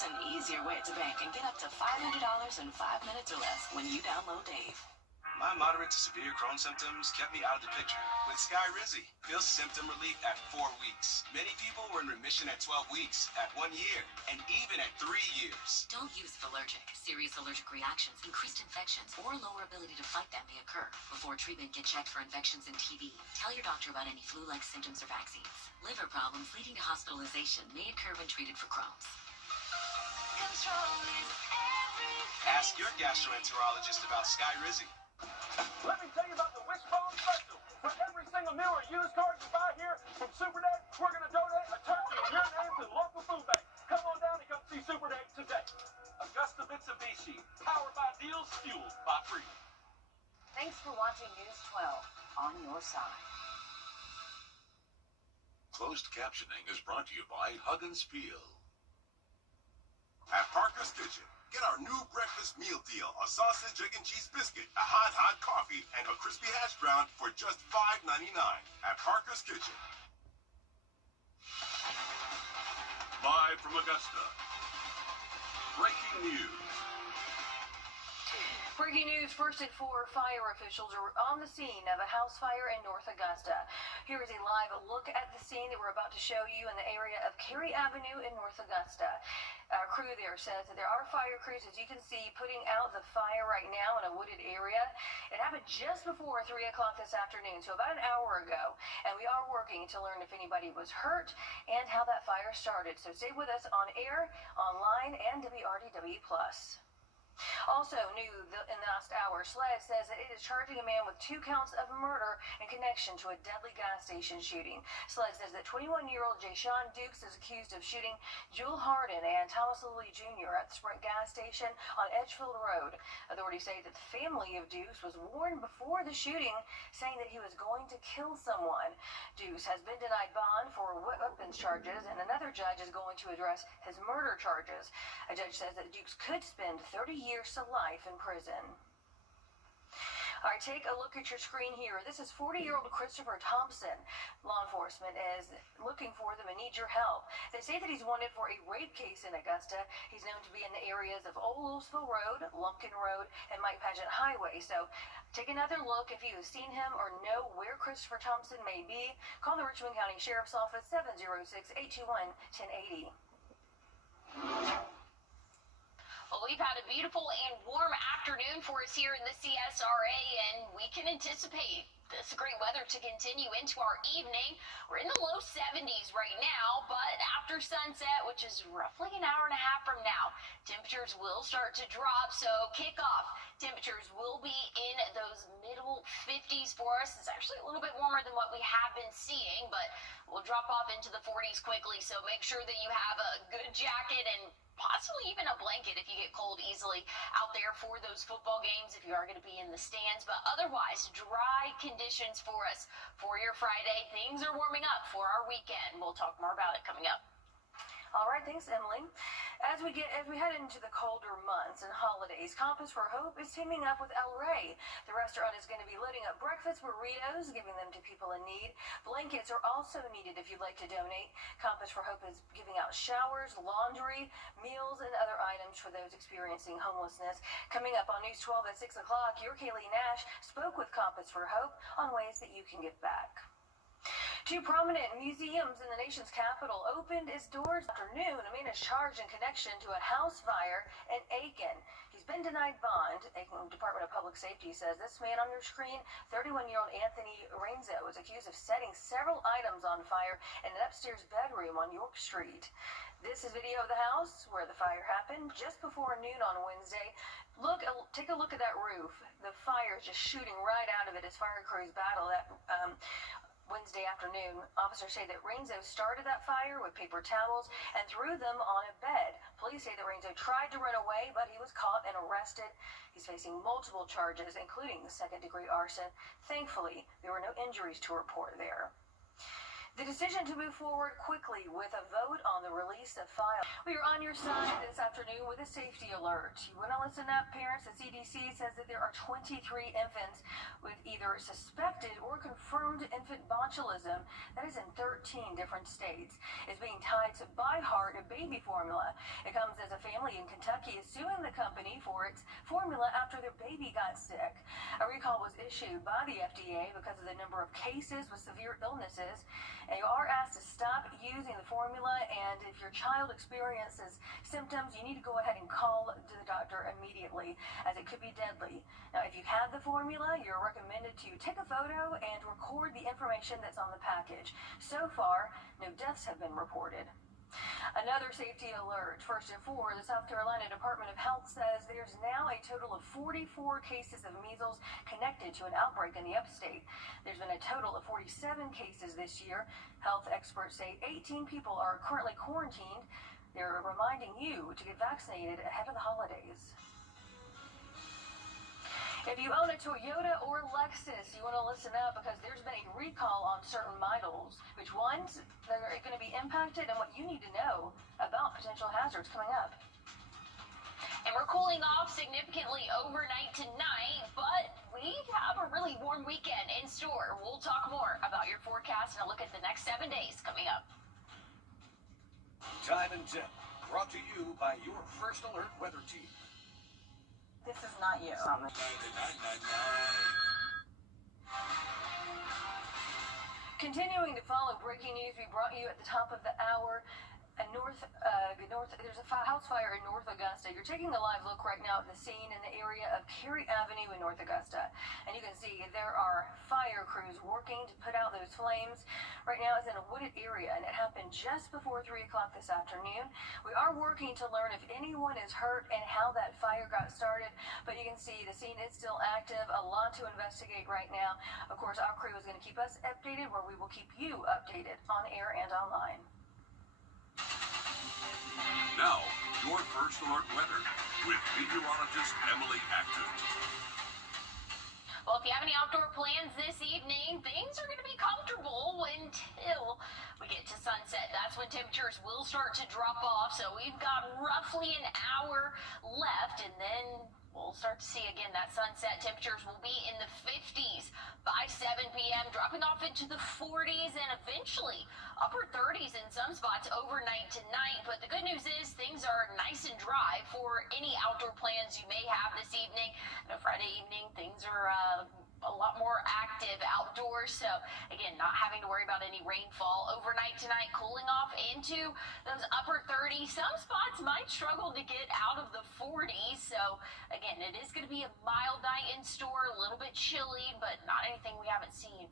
It's an easier way to bank and get up to $500 in 5 minutes or less when you download Dave. My moderate to severe Crohn's symptoms kept me out of the picture. With Skyrizi, feel symptom relief at 4 weeks. Many people were in remission at 12 weeks, at 1 year, and even at 3 years. Don't use if allergic. Serious allergic reactions, increased infections, or lower ability to fight them may occur. Before treatment, get checked for infections and TB. Tell your doctor about any flu-like symptoms or vaccines. Liver problems leading to hospitalization may occur when treated for Crohn's. Ask your gastroenterologist about Skyrizi. Let me tell you about the Wishbone Special. For every single new or used car you buy here from Super Day, we're going to donate a turkey in your name to the local food bank. Come on down and come see Super Day today. Augusta Mitsubishi, powered by deals, fueled by freedom. Thanks for watching News 12 on your side. Closed captioning is brought to you by Hug and Spiel. At Parker's Kitchen, get our new breakfast meal deal, a sausage, egg, and cheese biscuit, a hot coffee, and a crispy hash brown for just $5.99 at Parker's Kitchen. Live from Augusta, breaking news. Breaking news, first at 4, fire officials are on the scene of a house fire in North Augusta. Here is a live look at the scene that we're about to show you in the area of Cary Avenue in North Augusta. Our crew there says that there are fire crews, as you can see, putting out the fire right now in a wooded area. It happened just before 3 o'clock this afternoon, so about an hour ago. And we are working to learn if anybody was hurt and how that fire started. So stay with us on air, online, and WRDW+. Also new in the last hour, SLED says that it is charging a man with 2 counts of murder in connection to a deadly gas station shooting. SLED says that 21-year-old Jayshawn Dukes is accused of shooting Jewel Harden and Thomas Lilly Jr. at the Sprint gas station on Edgefield Road. Authorities say that the family of Dukes was warned before the shooting, saying that he was going to kill someone. Dukes has been denied bond for weapons charges, and another judge is going to address his murder charges. A judge says that Dukes could spend 30 years to life in prison. All right, take a look at your screen here. This is 40-year-old Christopher Thompson. Law enforcement is looking for them and need your help. They say that he's wanted for a rape case in Augusta. He's known to be in the areas of Old Louisville Road, Lumpkin Road, and Mike Pageant Highway. So take another look. If you have seen him or know where Christopher Thompson may be, call the Richmond County Sheriff's Office 706-821-1080. Well, we've had a beautiful and warm afternoon for us here in the CSRA, and we can anticipate this great weather to continue into our evening. We're in the low 70s right now, but after sunset, which is roughly an hour and a half from now, temperatures will start to drop. So kickoff temperatures will be in those middle 50s for us. It's actually a little bit warmer than what we have been seeing, but we'll drop off into the 40s quickly. So make sure that you have a good jacket and possibly even a blanket if you get cold easily out there for those football games, if you are going to be in the stands. But otherwise, dry conditions for us for your Friday. Things are warming up for our weekend. We'll talk more about it coming up. All right, thanks, Emily. As we head into the colder months and holidays, Compass for Hope is teaming up with El Rey. The restaurant is going to be loading up breakfast burritos, giving them to people in need. Blankets are also needed if you'd like to donate. Compass for Hope is giving out showers, laundry, meals, and other items for those experiencing homelessness. Coming up on News 12 at 6 o'clock, your Kaylee Nash spoke with Compass for Hope on ways that you can give back. 2 prominent museums in the nation's capital opened its doors this afternoon. A man is charged in connection to a house fire in Aiken. He's been denied bond. Aiken Department of Public Safety says this man on your screen, 31-year-old Anthony Renzo, is accused of setting several items on fire in an upstairs bedroom on York Street. This is video of the house where the fire happened just before noon on Wednesday. Take a look at that roof. The fire is just shooting right out of it as fire crews battle that Wednesday afternoon. Officers say that Renzo started that fire with paper towels and threw them on a bed. Police say that Renzo tried to run away, but he was caught and arrested. He's facing multiple charges, including the second-degree arson. Thankfully, there were no injuries to report there. The decision to move forward quickly with a vote on the release of files. We are on your side this afternoon with a safety alert. You want to listen up, parents? The CDC says that there are 23 infants with either suspected or confirmed infant botulism. That is in 13 different states. It's being tied to ByHeart, a baby formula. It comes as a family in Kentucky is suing the company for its formula after their baby got sick. A recall was issued by the FDA because of the number of cases with severe illnesses. And you are asked to stop using the formula, and if your child experiences symptoms, you need to go ahead and call the doctor immediately, as it could be deadly. Now, if you have the formula, you're recommended to take a photo and record the information that's on the package. So far, no deaths have been reported. Another safety alert. First and four, the South Carolina Department of Health says there's now a total of 44 cases of measles connected to an outbreak in the upstate. There's been a total of 47 cases this year. Health experts say 18 people are currently quarantined. They're reminding you to get vaccinated ahead of the holidays. If you own a Toyota or Lexus, you want to listen up because there's been a recall on certain models. Which ones are going to be impacted and what you need to know about potential hazards coming up. And we're cooling off significantly overnight tonight, but we have a really warm weekend in store. We'll talk more about your forecast and a look at the next 7 days coming up. Time and Tip, brought to you by your First Alert weather team. This is not you. Continuing to follow breaking news we brought you at the top of the hour. There's a house fire in North Augusta. You're taking a live look right now at the scene in the area of Cary Avenue in North Augusta. And you can see there are fire crews working to put out those flames. Right now it's in a wooded area, and it happened just before 3 o'clock this afternoon. We are working to learn if anyone is hurt and how that fire got started. But you can see the scene is still active. A lot to investigate right now. Of course, our crew is going to keep us updated, where we will keep you updated on air and online. Now, your First Alert weather with meteorologist Emily Acton. Well, if you have any outdoor plans this evening, things are going to be comfortable until we get to sunset. That's when temperatures will start to drop off. So we've got roughly an hour left, and then we'll start to see again that sunset. Temperatures will be in the 50s by 7 p.m., dropping off into the 40s and eventually upper 30s in some spots overnight tonight. But the good news is things are nice and dry for any outdoor plans you may have this evening. And Friday evening, things are a lot more active outdoors. So again, not having to worry about any rainfall overnight tonight, cooling off into those upper 30s. Some spots might struggle to get out of the 40s. So again, it is going to be a mild night in store, a little bit chilly, but not anything we haven't seen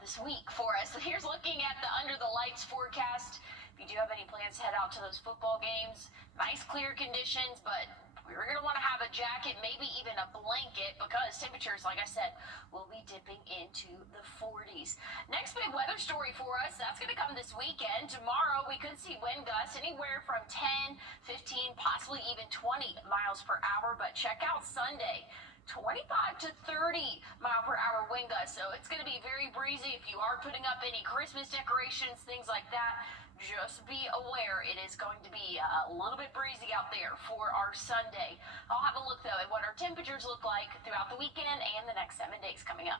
this week for us. So here's looking at the under the lights forecast. If you do have any plans to head out to those football games, nice clear conditions, but we're going to want to have a jacket, maybe even a blanket, because temperatures, like I said, will be dipping into the 40s. Next big weather story for us, that's going to come this weekend. Tomorrow, we could see wind gusts anywhere from 10, 15, possibly even 20 miles per hour. But check out Sunday. 25 to 30 mile per hour wind gusts. So it's going to be very breezy. If you are putting up any Christmas decorations, things like that, just be aware it is going to be a little bit breezy out there for our Sunday. I'll have a look, though, at what our temperatures look like throughout the weekend and the next 7 days coming up.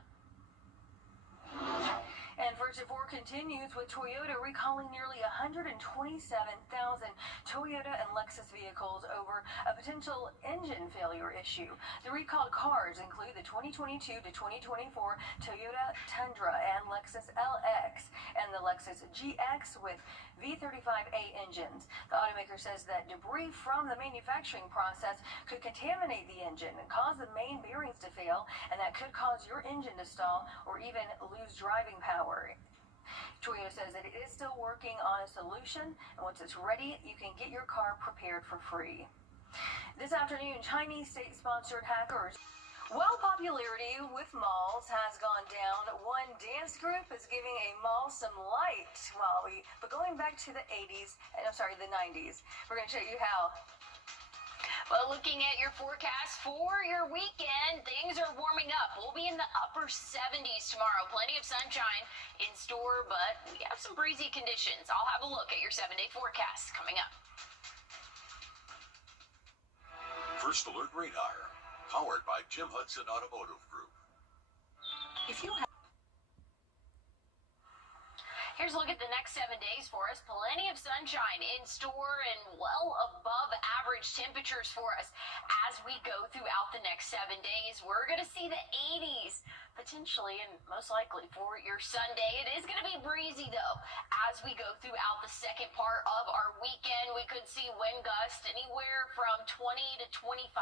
And First and Four continues with Toyota recalling nearly 127,000 Toyota and Lexus vehicles over a potential engine failure issue. The recalled cars include the 2022 to 2024 Toyota Tundra and Lexus LX and the Lexus GX with V35A engines. The automaker says that debris from the manufacturing process could contaminate the engine and cause the main bearings to fail, and that could cause your engine to stall or even lose driving power. Toyota says that it is still working on a solution, and once it's ready, you can get your car prepared for free. This afternoon, Chinese state-sponsored hackers. While popularity with malls has gone down, one dance group is giving a mall some light. But going back to the 90s, we're going to show you how. Well, looking at your forecast for your weekend, things are warming up. We'll be in the upper 70s tomorrow. Plenty of sunshine in store, but we have some breezy conditions. I'll have a look at your 7-day forecast coming up. First Alert Radar, powered by Jim Hudson Automotive Group. If you have Here's a look at the next 7 days for us. Plenty of sunshine in store and well above average temperatures for us as we go throughout the next 7 days. We're going to see the 80s potentially and most likely for your Sunday. It is going to be breezy though as we go throughout the second part of our weekend. We could see wind gusts anywhere from 20 to 25.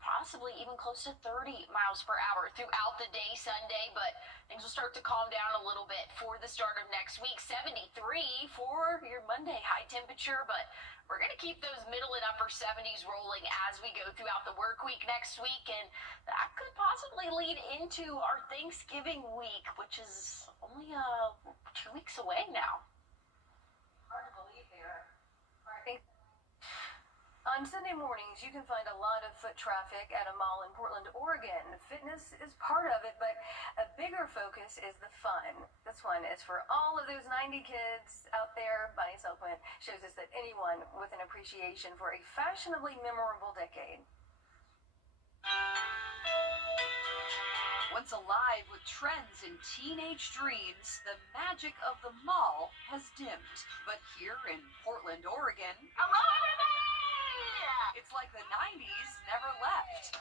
Possibly even close to 30 miles per hour throughout the day Sunday, but things will start to calm down a little bit for the start of next week. 73 for your Monday high temperature, but we're going to keep those middle and upper 70s rolling as we go throughout the work week next week, and that could possibly lead into our Thanksgiving week, which is only 2 weeks away now. Hard to believe here. I think on Sunday mornings, you can find a lot of foot traffic at a mall in Portland, Oregon. Fitness is part of it, but a bigger focus is the fun. This one is for all of those 90 kids out there. Bonnie's Open shows us that anyone with an appreciation for a fashionably memorable decade. Once alive with trends and teenage dreams, the magic of the mall has dimmed. But here in Portland, Oregon, Hello, everybody! it's like the 90s never left.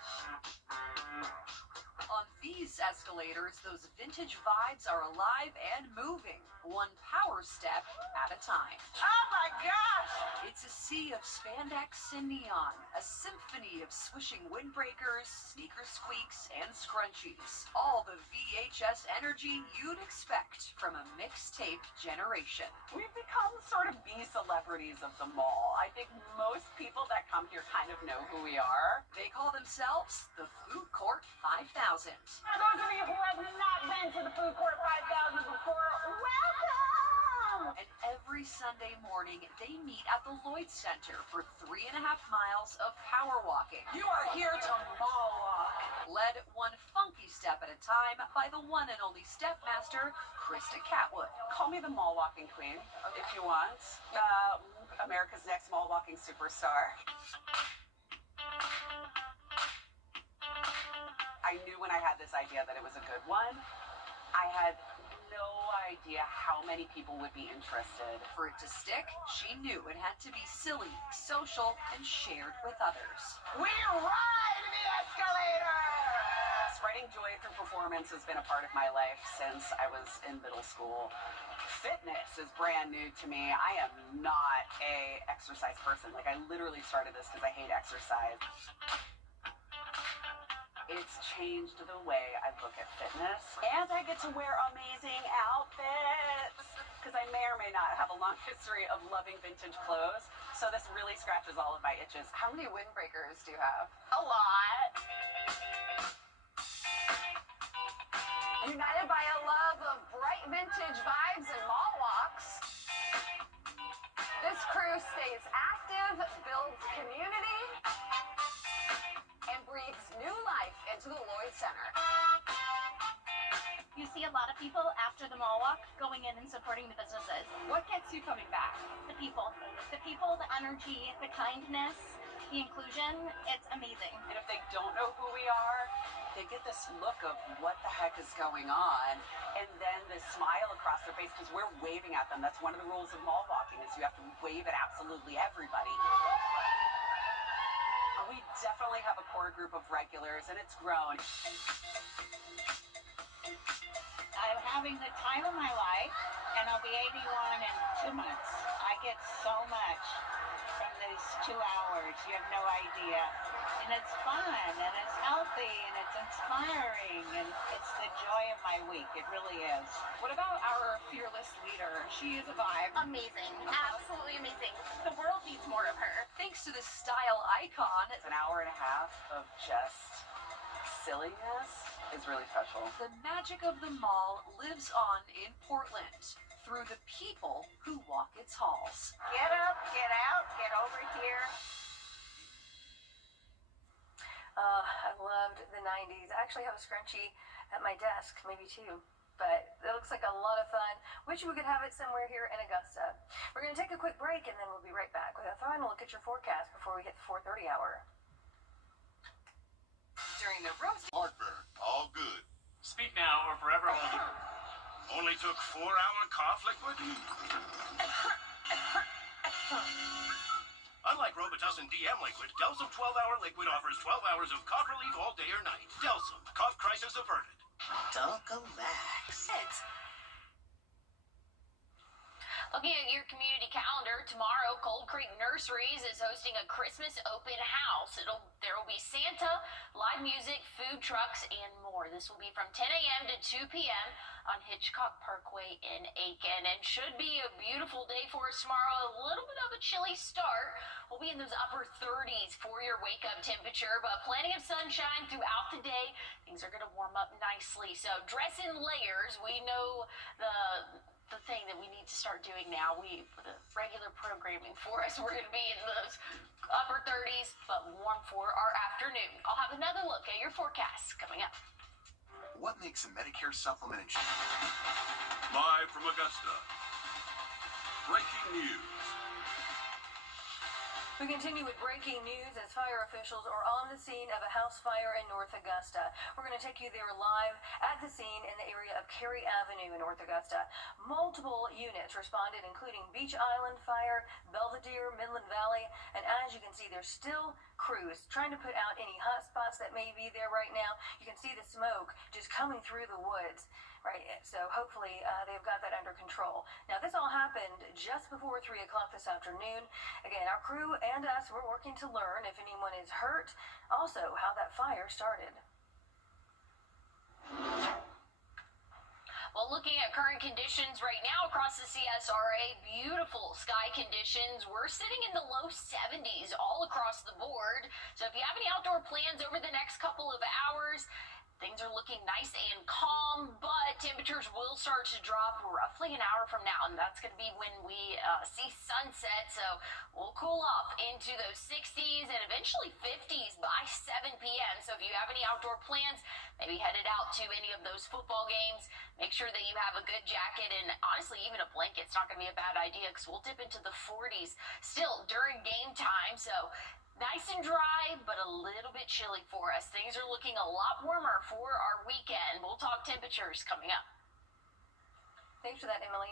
On these escalators, those vintage vibes are alive and moving, one power step at a time. Oh my gosh! It's a sea of spandex and neon, a symphony of swishing windbreakers, sneaker squeaks, and scrunchies. All the VHS energy you'd expect from a mixtape generation. We've become sort of B-celebrities of the mall. I think most people that come here kind of know who we are. They call themselves the Food Court 5000. For those of you who have not been to the Food Court 5000 before, welcome! And every Sunday morning, they meet at the Lloyd Center for 3.5 miles of power walking. You are here to mall walk. Led one funky step at a time by the one and only stepmaster, Krista Catwood. Call me the mall walking queen, if you want. America's Next mall walking superstar. I knew when I had this idea that it was a good one. I had no idea how many people would be interested. For it to stick, she knew it had to be silly, social, and shared with others. We ride the escalator! Spreading joy through performance has been a part of my life since I was in middle school. Fitness is brand new to me. I am not a exercise person. Like, I literally started this because I hate exercise. It's changed the way I look at fitness. And I get to wear amazing outfits. Because I may or may not have a long history of loving vintage clothes. So this really scratches all of my itches. How many windbreakers do you have? A lot. United by a love of bright vintage vibes and mall walks, this crew stays active, builds community, and breathes new life into the Lloyd Center. You see a lot of people after the mall walk going in and supporting the businesses. What gets you coming back? The people. The people, the energy, the kindness, the inclusion. It's amazing. And if they don't know who we are, they get this look of what the heck is going on, and then this smile across their face because we're waving at them. That's one of the rules of mall walking is you have to wave at absolutely everybody. We definitely have a core group of regulars, and it's grown. I'm having the time of my life, and I'll be 81 in 2 months. I get so much from these 2 hours. You have no idea. And it's fun, and it's healthy, and it's inspiring, and it's the joy of my week. It really is. What about our fearless leader? She is a vibe. Amazing. Absolutely amazing. The world needs more of her. Thanks to the style icon, It's an hour and a half of just silliness is really special. the magic of the mall lives on in Portland through the people who walk its halls. Get up, get out, get over here. loved the 90s. I actually have a scrunchie at my desk, maybe two. But it looks like a lot of fun. Wish we could have it somewhere here in Augusta. We're going to take a quick break, and then we'll be right back with a final look at your forecast before we hit the 4:30 hour. During the roast. Heartburn, all good. Speak now or forever hold it. Only took 4-hour cough liquid? Unlike Robitussin DM liquid, Delsum 12-hour liquid offers 12 hours of cough relief all day or night. Delsum, cough crisis averted. Don't relax. Looking at your community calendar, tomorrow Cold Creek Nurseries is hosting a Christmas open house. There will be Santa, live music, food trucks, and more. This will be from 10 a.m. to 2 p.m. on Hitchcock Parkway in Aiken, and should be a beautiful day for us tomorrow. A little bit of a chilly start. We'll be in those upper 30s for your wake-up temperature, but plenty of sunshine throughout the day. Things are going to warm up nicely, so dress in layers. We know the thing that we need to start doing now. The regular programming for us, we're going to be in those upper 30s, but warm for our afternoon. I'll have another look at your forecast coming up. What makes a Medicare supplement insurance? Live from Augusta. Breaking news. We continue with breaking news as fire officials are on the scene of a house fire in North Augusta. We're going to take you there live at the scene in the area of Cary Avenue in North Augusta. Multiple units responded, including Beach Island Fire, Belvedere, Midland Valley, and as you can see, there's still crews trying to put out any hot spots that may be there right now. You can see the smoke just coming through the woods. Right, so hopefully they've got that under control. Now, this all happened just before 3 o'clock this afternoon. Again, our crew and us, we're working to learn if anyone is hurt, also how that fire started. Well, looking at current conditions right now across the CSRA, beautiful sky conditions. We're sitting in the low 70s all across the board. So if you have any outdoor plans over the next couple of hours, things are looking nice and calm, but temperatures will start to drop roughly an hour from now, and that's going to be when we see sunset. So we'll cool off into those 60s and eventually 50s by 7 p.m. So if you have any outdoor plans, maybe headed out to any of those football games, make sure that you have a good jacket, and honestly, even a blanket's not going to be a bad idea because we'll dip into the 40s still during game time. So nice and dry, but a little bit chilly for us. Things are looking a lot warmer for our weekend. We'll talk temperatures coming up. Thanks for that, Emily.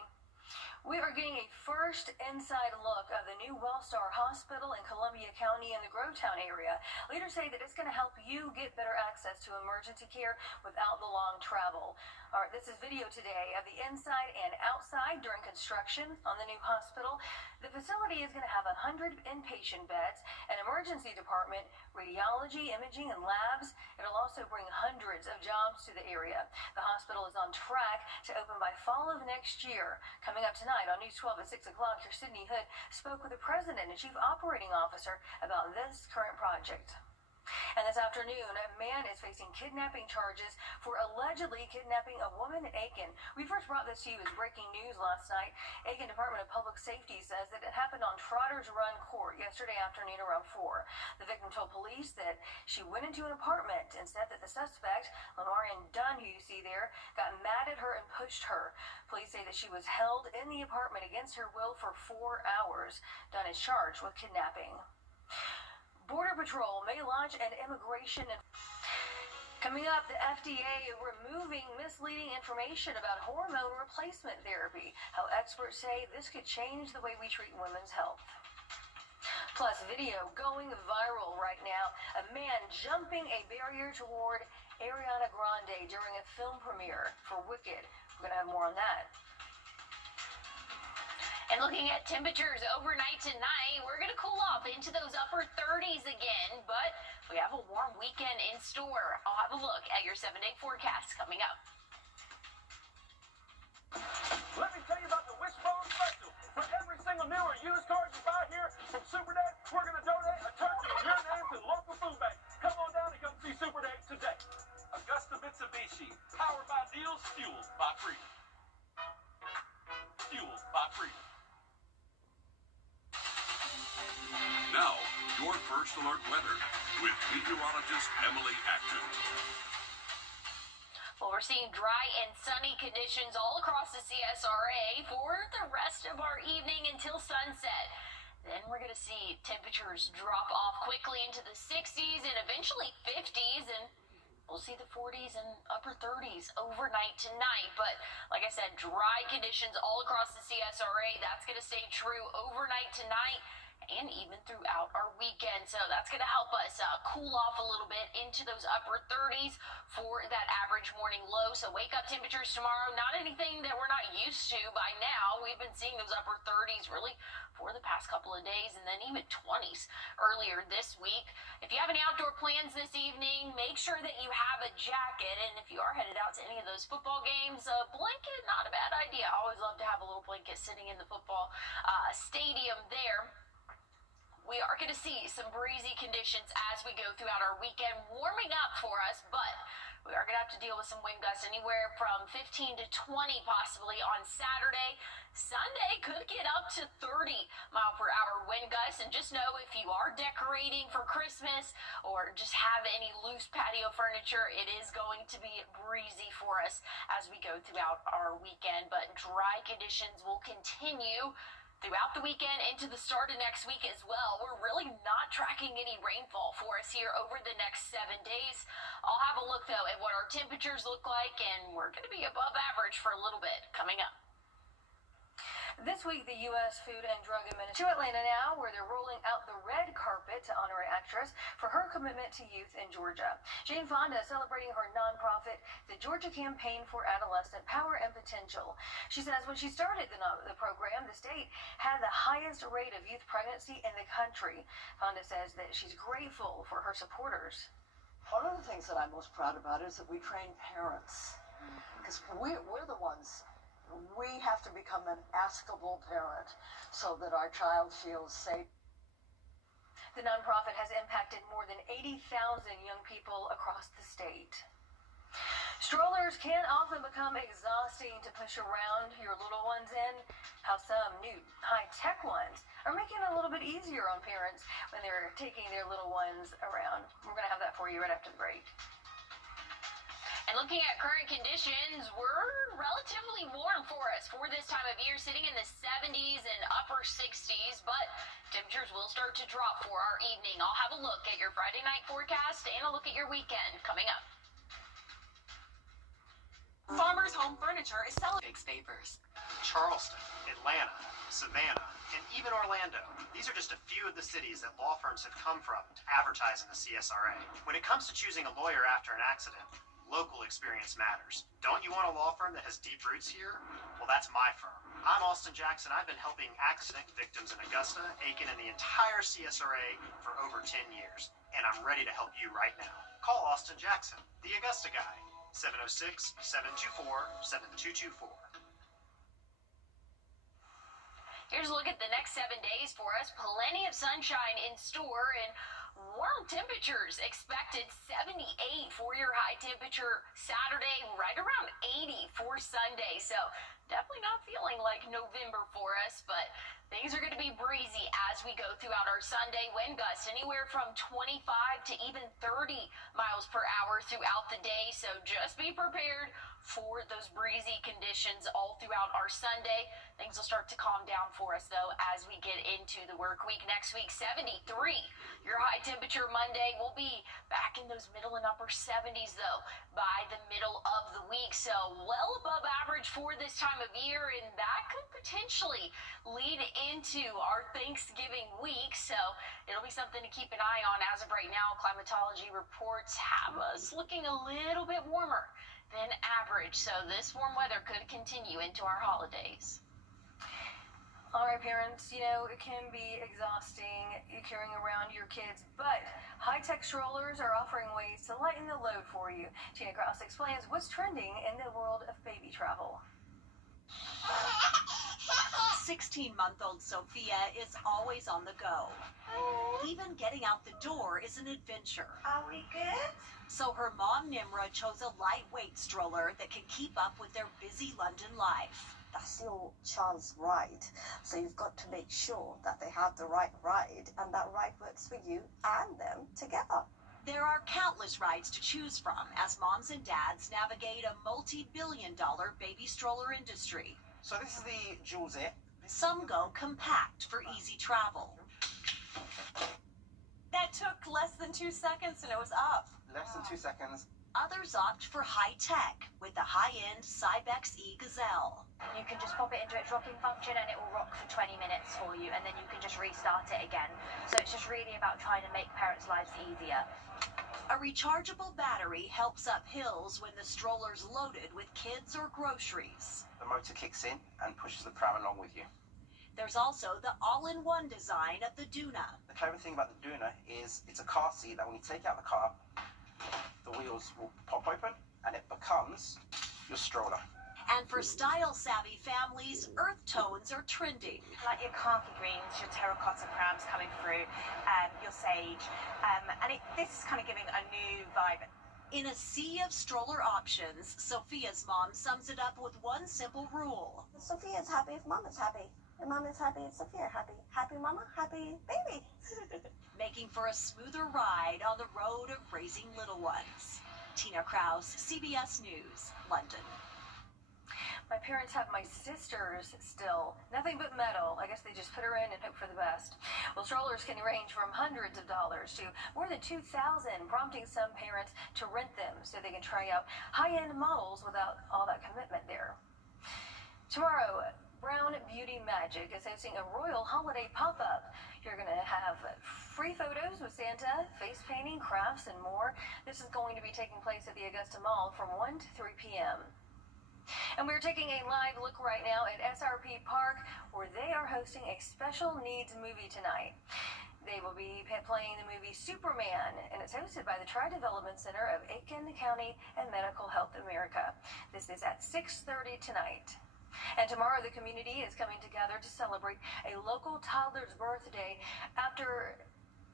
We are getting a first inside look of the new Wellstar Hospital in Columbia County in the Grovetown area. Leaders say that it's going to help you get better access to emergency care without the long travel. All right, this is video today of the inside and outside during construction on the new hospital. The facility is going to have 100 inpatient beds, an emergency department, radiology, imaging, and labs. It'll also bring hundreds of jobs to the area. The hospital is on track to open by fall of next year. Coming up tonight on News 12 at 6 o'clock, your Sydney Hood spoke with the president and chief operating officer about this current project. And this afternoon, a man is facing kidnapping charges for allegedly kidnapping a woman in Aiken. We first brought this to you as breaking news last night. Aiken Department of Public Safety says that it happened on Trotters Run Court yesterday afternoon around 4. The victim told police that she went into an apartment and said that the suspect, Lamarian Dunn, who you see there, got mad at her and pushed her. Police say that she was held in the apartment against her will for 4 hours. Dunn is charged with kidnapping. Border Patrol may launch an immigration. Coming up, the FDA removing misleading information about hormone replacement therapy. How experts say this could change the way we treat women's health. Plus, video going viral right now. A man jumping a barrier toward Ariana Grande during a film premiere for Wicked. We're going to have more on that. And looking at temperatures overnight tonight, we're going to cool off into those upper 30s again, but we have a warm weekend in store. I'll have a look at your 7-day forecast coming up. Let me tell you about the Wishbone Special. For every single new or used car you buy here from Super Day, we're going to donate a turkey in your name to the local food bank. Come on down and come see Super Day today. Augusta Mitsubishi, powered by deals, fueled by freedom. Fueled by freedom. Now, your first First Alert Weather with meteorologist Emily Acton. Well, we're seeing dry and sunny conditions all across the CSRA for the rest of our evening until sunset. Then we're going to see temperatures drop off quickly into the 60s and eventually 50s, and we'll see the 40s and upper 30s overnight tonight. But like I said, dry conditions all across the CSRA. That's going to stay true overnight tonight and even throughout our weekend. So that's going to help us cool off a little bit into those upper 30s for that average morning low. So wake up temperatures tomorrow, not anything that we're not used to by now. We've been seeing those upper 30s really for the past couple of days, and then even 20s earlier this week. If you have any outdoor plans this evening, make sure that you have a jacket. And if you are headed out to any of those football games, a blanket, not a bad idea. I always love to have a little blanket sitting in the football stadium there. We are going to see some breezy conditions as we go throughout our weekend, warming up for us, but we are going to have to deal with some wind gusts anywhere from 15 to 20 possibly on Saturday. Sunday could get up to 30-mile-per-hour wind gusts, and just know if you are decorating for Christmas or just have any loose patio furniture, it is going to be breezy for us as we go throughout our weekend, but dry conditions will continue throughout the weekend into the start of next week as well. We're really not tracking any rainfall for us here over the next 7 days. I'll have a look, though, at what our temperatures look like, and we're going to be above average for a little bit coming up. This week, the U.S. Food and Drug Administration to Atlanta now, where they're rolling out the red carpet to honor an actress for her commitment to youth in Georgia. Jane Fonda celebrating her nonprofit, the Georgia Campaign for Adolescent Power and Potential. She says when she started the program, the state had the highest rate of youth pregnancy in the country. Fonda says that she's grateful for her supporters. One of the things that I'm most proud about is that we train parents, because we're the ones. We have to become an askable parent so that our child feels safe. The nonprofit has impacted more than 80,000 young people across the state. Strollers can often become exhausting to push around your little ones in. How some new high-tech ones are making it a little bit easier on parents when they're taking their little ones around. We're going to have that for you right after the break. And looking at current conditions, we're relatively warm for us for this time of year, sitting in the 70s and upper 60s, but temperatures will start to drop for our evening. I'll have a look at your Friday night forecast and a look at your weekend coming up. Farmers Home Furniture is selling Big Papers. Charleston, Atlanta, Savannah, and even Orlando. These are just a few of the cities that law firms have come from to advertise in the CSRA. When it comes to choosing a lawyer after an accident, local experience matters. Don't you want a law firm that has deep roots here? Well, that's my firm. I'm Austin Jackson. I've been helping accident victims in Augusta, Aiken, and the entire CSRA for over 10 years. And I'm ready to help you right now. Call Austin Jackson, the Augusta guy, 706-724-7224. Here's a look at the next 7 days for us. Plenty of sunshine in store and warm temperatures expected. 78 for your high temperature Saturday, right around 80 for Sunday. So definitely not feeling like November for us, but things are going to be breezy as we go throughout our Sunday. Wind gusts anywhere from 25 to even 30 miles per hour throughout the day. So just be prepared for those breezy conditions all throughout our Sunday. Things will start to calm down for us, though, as we get into the work week. Next week, 73. Your high temperature Monday will be back in those middle and upper 70s, though, by the middle of the week. So well above average for this time of year, and that could potentially lead into our Thanksgiving week. So it'll be something to keep an eye on. As of right now, climatology reports have us looking a little bit warmer than average. So this warm weather could continue into our holidays. All right, parents, you know, it can be exhausting carrying around your kids, but high-tech strollers are offering ways to lighten the load for you. Tina Krause explains what's trending in the world of baby travel. 16-month-old Sophia is always on the go. Even getting out the door is an adventure. Are we good? So her mom, Nimra, chose a lightweight stroller that can keep up with their busy London life. That's your child's ride. So you've got to make sure that they have the right ride and that ride works for you and them together. There are countless rides to choose from as moms and dads navigate a multi-billion-dollar baby stroller industry. So this is the Jules Air. Some go compact for easy travel. That took less than 2 seconds and it was up. Less than 2 seconds. Others opt for high-tech with the high-end Cybex E-Gazelle. You can just pop it into its rocking function and it will rock for 20 minutes for you, and then you can just restart it again. So it's just really about trying to make parents' lives easier. A rechargeable battery helps up hills when the stroller's loaded with kids or groceries. The motor kicks in and pushes the pram along with you. There's also the all-in-one design of the Duna. The clever thing about the Duna is it's a car seat that when you take out the car, the wheels will pop open and it becomes your stroller. And for style-savvy families, earth tones are trending. Like your khaki greens, your terracotta prams coming through, your sage, this is kind of giving a new vibe. In a sea of stroller options, Sophia's mom sums it up with one simple rule. Sophia's happy if mama's happy. If mama's happy, if Sophia happy. Happy mama, happy baby. Making for a smoother ride on the road of raising little ones. Tina Kraus, CBS News, London. My parents have my sisters still. Nothing but metal. I guess they just put her in and hope for the best. Well, strollers can range from hundreds of dollars to more than $2,000, prompting some parents to rent them so they can try out high-end models without all that commitment there. Tomorrow, Brown Beauty Magic is hosting a royal holiday pop-up. You're going to have free photos with Santa, face painting, crafts, and more. This is going to be taking place at the Augusta Mall from 1 to 3 p.m. And we're taking a live look right now at SRP Park, where they are hosting a special needs movie tonight. They will be playing the movie Superman, and it's hosted by the Tri-Development Center of Aiken County and Medical Health America. This is at 6:30 tonight. And tomorrow, the community is coming together to celebrate a local toddler's birthday after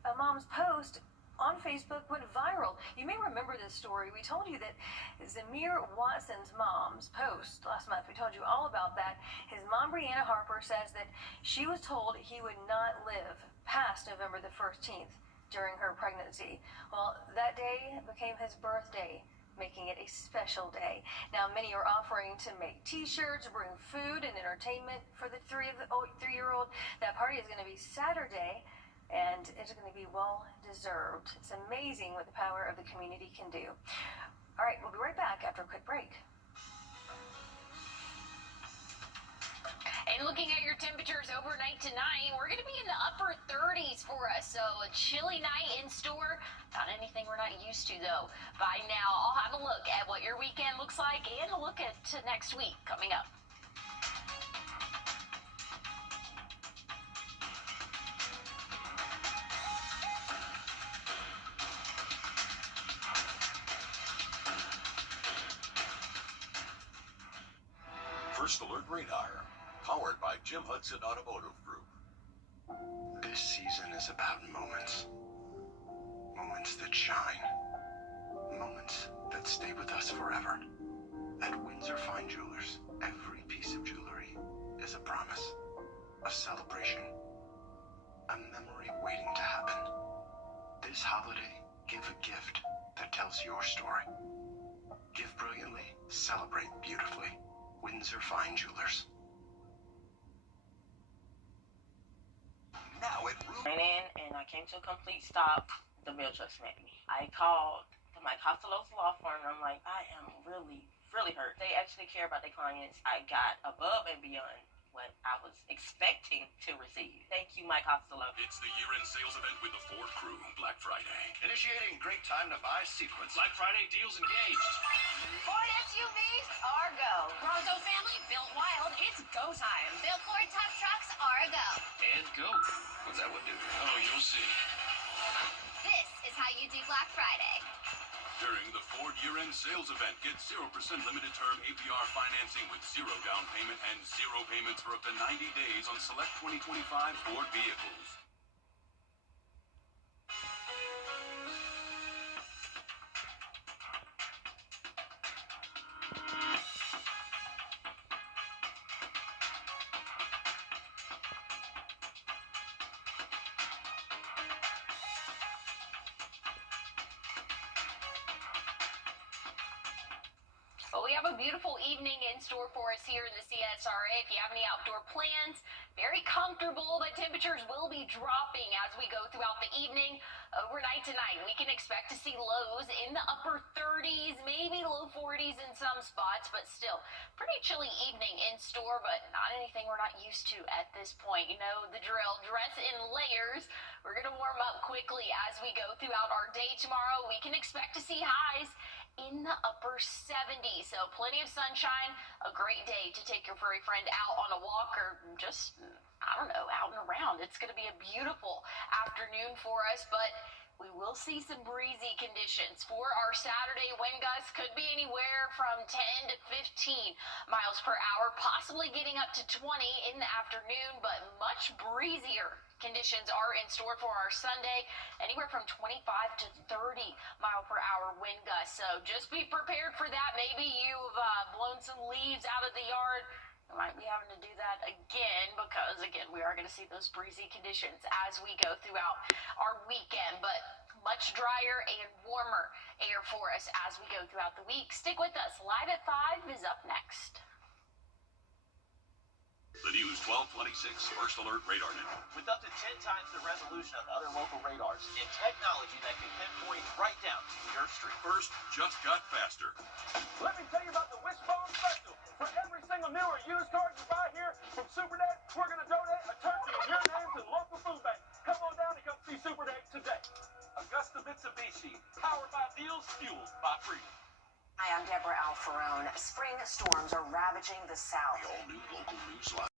a mom's post on Facebook went viral. You may remember this story. We told you that Zamir Watson's mom's post last month. We told you all about that. His mom, Brianna Harper, says that she was told he would not live past November the 15th during her pregnancy. Well, that day became his birthday, making it a special day. Now, many are offering to make t-shirts, bring food and entertainment for the three-year-old. That party is going to be Saturday, and it's going to be well-deserved. It's amazing what the power of the community can do. All right, we'll be right back after a quick break. And looking at your temperatures overnight tonight, we're going to be in the upper 30s for us. So a chilly night in store. Not anything we're not used to, though. By now, I'll have a look at what your weekend looks like and a look at to next week coming up. First Alert Radar, powered by Jim Hudson Automotive Group. This season is about moments. Moments that shine. Moments that stay with us forever. At Windsor Fine Jewelers, every piece of jewelry is a promise, a celebration, a memory waiting to happen. This holiday, give a gift that tells your story. Give brilliantly, celebrate beautifully. Windsor Fine Jewelers. Now it Ran in and I came to a complete stop. The bill truck smacked me. I called my Costello's law firm and I'm like, I am really hurt. They actually care about their clients. I got above and beyond what I was expecting to receive. Thank you, Mike Costello. It's the year-end sales event with the Ford Crew, Black Friday. Initiating great time to buy sequence. Black Friday deals engaged. Ford SUVs are a go. Bronco family built wild. It's go time. Built Ford tough trucks are a go. And go. What's that one do? Oh, you'll see. This is how you do Black Friday. During the Ford year-end sales event, get 0% limited term APR financing with 0 down payment and 0 payments for up to 90 days on select 2025 Ford vehicles. a beautiful evening in store for us here in the CSRA. If you have any outdoor plans, very comfortable, but temperatures will be dropping as we go throughout the evening. Overnight tonight, we can expect to see lows in the upper 30s, maybe low 40s in some spots, but still pretty chilly evening in store, but not anything we're not used to at this point. You know the drill, dress in layers. We're going to warm up quickly as we go throughout our day tomorrow. We can expect to see highs in the upper 70s, so plenty of sunshine, a great day to take your furry friend out on a walk or just, I don't know, out and around. It's going to be a beautiful afternoon for us, but we will see some breezy conditions for our Saturday. Wind gusts could be anywhere from 10 to 15 miles per hour, possibly getting up to 20 in the afternoon, but much breezier conditions are in store for our Sunday, anywhere from 25 to 30 mile per hour wind gusts. So just be prepared for that. Maybe you've blown some leaves out of the yard. You might be having to do that again because, again, we are going to see those breezy conditions as we go throughout our weekend, but much drier and warmer air for us as we go throughout the week. Stick with us. Live at 5 is up next. The News 1226 First Alert Radar Network. With up to 10 times the resolution of other local radars and technology that can pinpoint right down to your street. First just got faster. Let me tell you about the Wishbone Special. For every single new or used car you buy here from Superdad, we're going to donate a turkey in your name to the local food bank. Come on down and come see Superdad today. Augusta Mitsubishi, powered by deals, fueled by freedom. Hi, I'm Deborah Alfarone. Spring storms are ravaging the South. The all-new local news live.